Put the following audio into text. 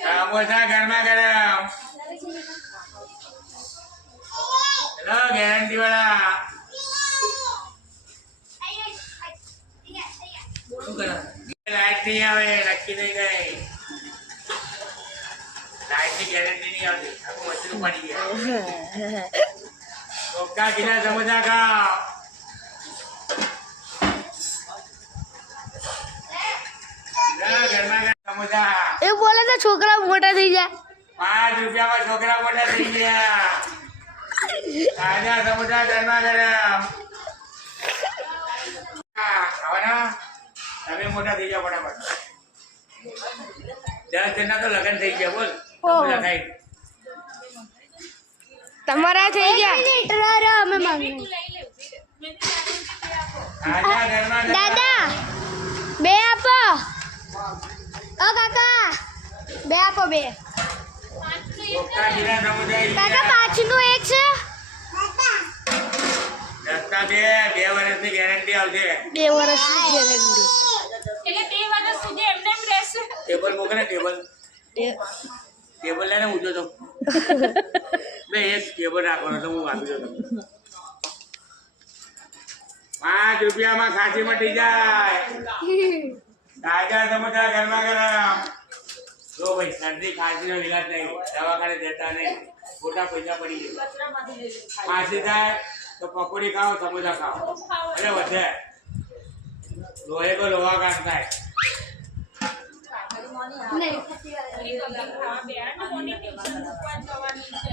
સમોસા ગરમા ગરમ ગેરંટી વાળા લાઈટ નહીં આવે નક્કી નહીં ગઈ લાઈટ ની ગેરંટી નહીં આવતી આખું મશીન પડી ગયા ચોખ્ખા ઘીના સમોસા ખાઓ એ બોલે તો છોકરા મોટા થઈ જાય 5 રૂપિયામાં છોકરા મોટા થઈ ગયા તાજા સમોસા ગરમા ગરમ ખાવાના તમે મોટા થઈ જાઓ ફટાફટ 10 જણના તો લગ્ન થઈ ગયા બોલ સમોસા ખાઈ તમારા થઈ ગયા અમે તાજા ગરમા ગરમ દાદા બે આપો ઓ કાકા બે આપો બે ચોખ્ખા ઘીના સમોસા કાકા પાછનું એક છે દસના બે વર્ષની ગેરંટી આવશે 2 વર્ષની ગેરંટી એટલે 2 વર્ષ સુધી એમને એમ રહેશે. ટેબલ મોકલે ને ટેબલ લઈને ઊંચો તો બે એક ટેબલ રાખવાનો તો હું આપી દઉં 5 રૂપિયામાં ખાંસી મટી જાય તાજા સમોસા ગરમા ગરમ જો ભાઈ શરદી ખાંસીનો ઇલાજ નહીં દવાખાને જતા નહીં ખોટા પૈસા પડી જાય ખાંસી થાય તો પકોડી ખાઓ સમોસા ખાઓ એટલે વધે લોહે કો લોહા કાટ થાય ખાવા બેહાડને મોની ટેન્શન મૂકવા જવાની છે.